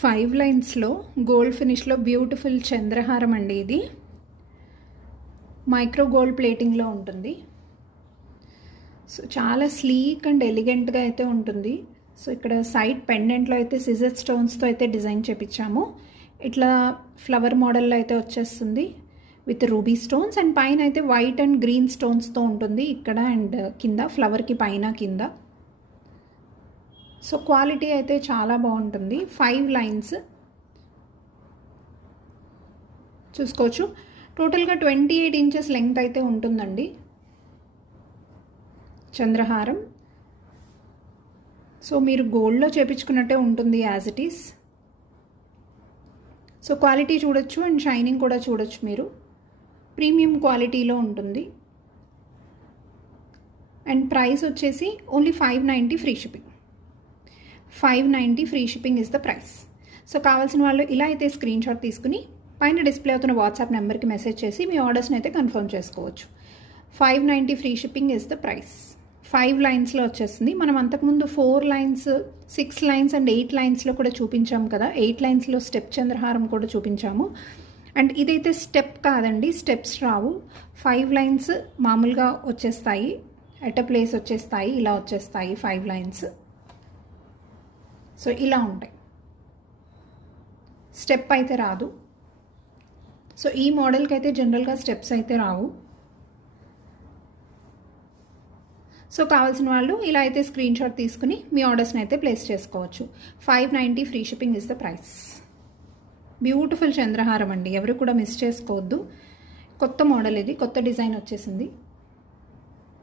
Five లైన్స్లో gold ఫినిష్లో beautiful చంద్రహారం అండి ఇది. మైక్రో గోల్డ్ ప్లేటింగ్లో ఉంటుంది. సో చాలా స్లీక్ అండ్ ఎలిగెంట్గా అయితే ఉంటుంది. సో ఇక్కడ సైడ్ పెండెంట్లో అయితే సిజర్ స్టోన్స్తో అయితే డిజైన్ చేపించాము. ఇట్లా ఫ్లవర్ మోడల్లో అయితే వచ్చేస్తుంది. విత్ రూబీ స్టోన్స్ అండ్ పైన అయితే వైట్ అండ్ గ్రీన్ స్టోన్స్తో ఉంటుంది. ఇక్కడ అండ్ కింద ఫ్లవర్కి పైన కింద. సో క్వాలిటీ అయితే చాలా బాగుంటుంది. Five lines. చూసుకోవచ్చు. టోటల్గా ట్వంటీ ఎయిట్ ఇంచెస్ లెంగ్త్ అయితే ఉంటుందండి. చంద్రహారం. సో మీరు గోల్డ్లో చేపించుకున్నట్టే ఉంటుంది as it is so quality చూడొచ్చు అండ్ షైనింగ్ కూడా చూడొచ్చు మీరు. ప్రీమియం క్వాలిటీలో ఉంటుంది. అండ్ ప్రైస్ వచ్చేసి only five ninety free shipping. Five ninety free shipping is the price. So కావాల్సిన వాళ్ళు ఇలా అయితే స్క్రీన్ షాట్ తీసుకుని పైన డిస్ప్లే అవుతున్న వాట్సాప్ నెంబర్కి మెసేజ్ చేసి మీ ఆర్డర్స్ని అయితే కన్ఫర్మ్ చేసుకోవచ్చు. Five ninety free shipping is the price. Five లైన్స్లో వచ్చేస్తుంది. మనం అంతకుముందు four lines six lines and eight లైన్స్లో కూడా చూపించాము కదా. ఎయిట్ లైన్స్లో స్టెప్ చంద్రహారం కూడా చూపించాము. అండ్ ఇదైతే స్టెప్ కాదండి స్టెప్స్ రావు. ఫైవ్ లైన్స్ మామూలుగా వచ్చేస్తాయి. ఎట్ ప్లేస్ వచ్చేస్తాయి ఇలా వచ్చేస్తాయి ఫైవ్ లైన్స్. సో ఇలా ఉంటాయి. స్టెప్ అయితే రాదు. సో ఈ మోడల్కి అయితే జనరల్గా స్టెప్స్ అయితే రావు. సో కావాల్సిన వాళ్ళు ఇలా అయితే స్క్రీన్ షాట్ తీసుకుని మీ ఆర్డర్స్ని అయితే ప్లేస్ చేసుకోవచ్చు. Five ninety free shipping is the price beautiful చంద్రహారం అండి. ఎవరు కూడా మిస్ చేసుకోవద్దు. కొత్త మోడల్ ఇది. కొత్త డిజైన్ వచ్చేసింది.